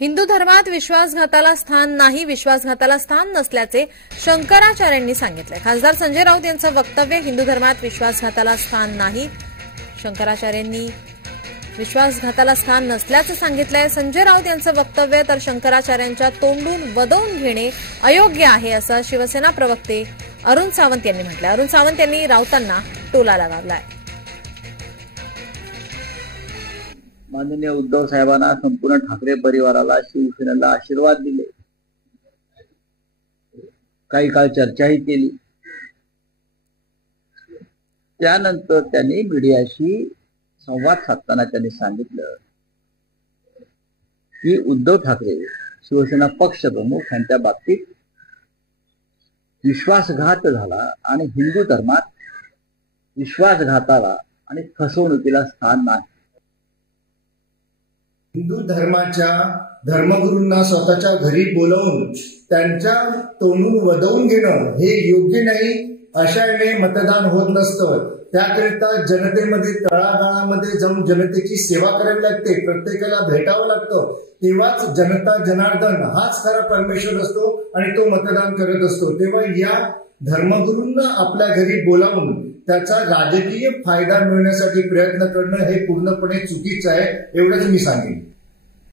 हिंदू धर्मात विश्वासघाताला स्थान नाही, विश्वासघाताला स्थान नसल्याचे शंकराचार्यांनी सांगितले। खासदार संजय राऊत यांचं वक्तव्य हिंदू धर्मात विश्वासघाताला स्थान नाही, शंकराचार्यांनी विश्वासघाताला स्थान नसल्याचं सांगितलंय। संजय राऊत यांचं वक्तव्य तर शंकराचार्यांच्या तोंडून वदवून घेणे अयोग्य आहे असं शिवसेना प्रवक्ते अरुण सावंत यांनी म्हटलं। अरुण सावंत यांनी राऊतांना टोला लगावलाय। माननीय उद्धव साहेबांना, संपूर्ण ठाकरे परिवाराला, शिवसेनेला आशीर्वाद दिले, काही काळ चर्चाही केली। त्यानंतर त्यांनी मीडियाशी संवाद साधताना त्यांनी सांगितलं की उद्धव ठाकरे शिवसेना पक्ष प्रमुख यांच्या बाबतीत विश्वासघात झाला आणि हिंदू धर्मात विश्वासघाताला आणि फसवणुकीला स्थान नाही। हिंदू धर्माच्या धर्मगुरूंना स्वतःच्या घरी बोलावून त्यांच्या तोंडून वदवून घेणं हे योग्य नाही। अशा वेळी मतदान होत नसतं। त्याकरिता जनतेमध्ये तळागाळामध्ये जाऊन जनतेची सेवा करावी लागते, प्रत्येकाला भेटावं लागतं। तेव्हाच जनता जनार्दन हाच खरा परमेश्वर असतो आणि तो मतदान करत असतो। तेव्हा या धर्मगुरूंना आपल्या घरी बोलावून त्याचा राजकीय फायदा मिळवण्यासाठी प्रयत्न करणं हे पूर्णपणे चुकीचं आहे, एवढंच मी सांगेन।